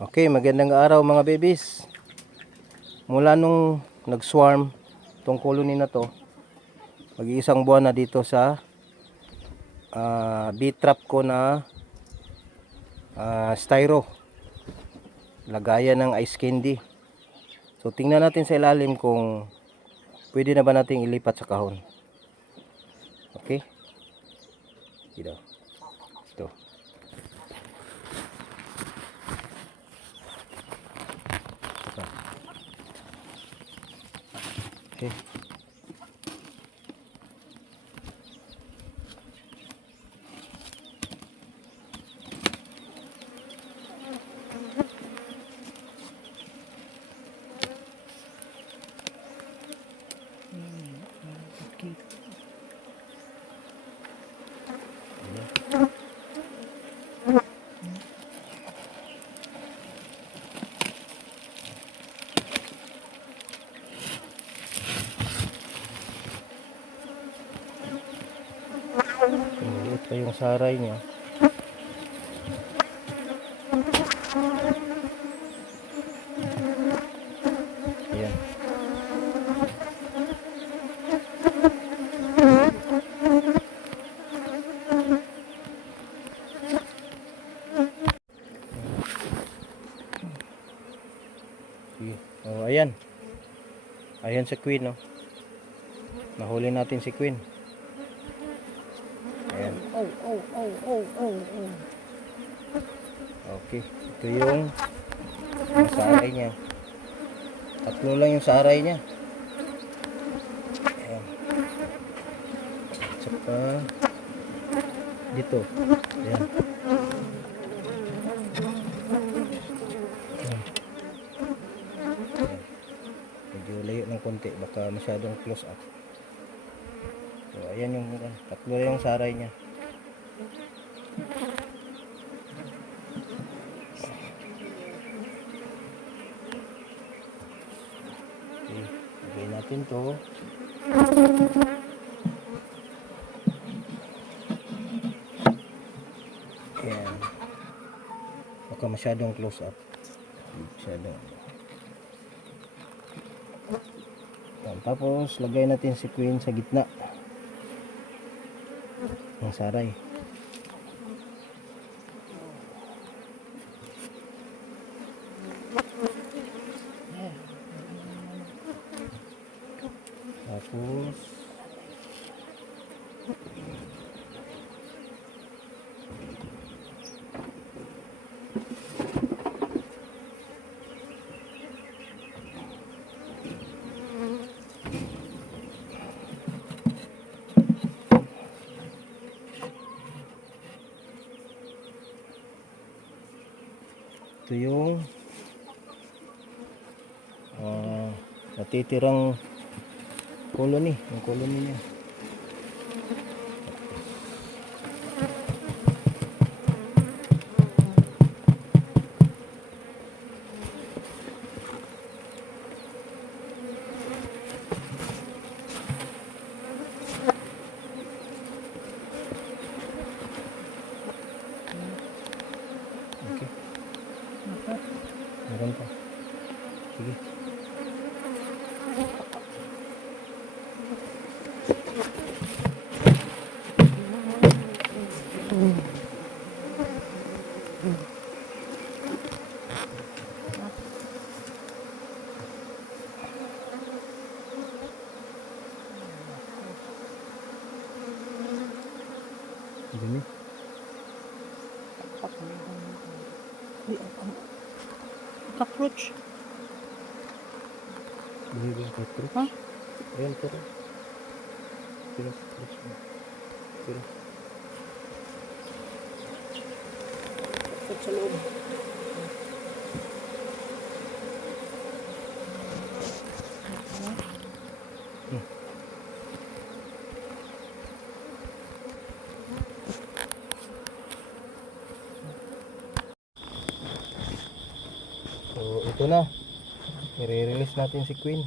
Okay, magandang araw mga babies. Mula nung nag-swarm tong colony na to, mag-iisang buwan na dito sa bee trap ko na styro, lagayan ng ice candy. So tingnan natin sa ilalim kung pwede na ba nating ilipat sa kahon. Okay, dito. Ito. Okay. Maliit pa yung saray niya. Ayan. Oh, ayan. Ayan si Queen, no. Nahuli natin si Queen. Ayan. Okay, ito yung saray niya. Tatlo lang yung saray niya. Ayan. Saka dito. Ayan. Ayan. Medyo layo ng konti, baka masyadong close up. So ayan yung tatlo yung saray niya. Okay, lagay natin to. Ayan. Baka masyadong close up. Masyadong. Ayan. Tapos lagay natin si Queen sa gitna ng saray. Tapos ito yung natitirang colony, yung colony niya. Okay. Meron pa. Sige. Dumi. Cockroach. Dumi ba yung cockroach? Ha? Ayan po. Pero cockroach mo. Pero Sa loob. so ito na. I-release natin si Queen.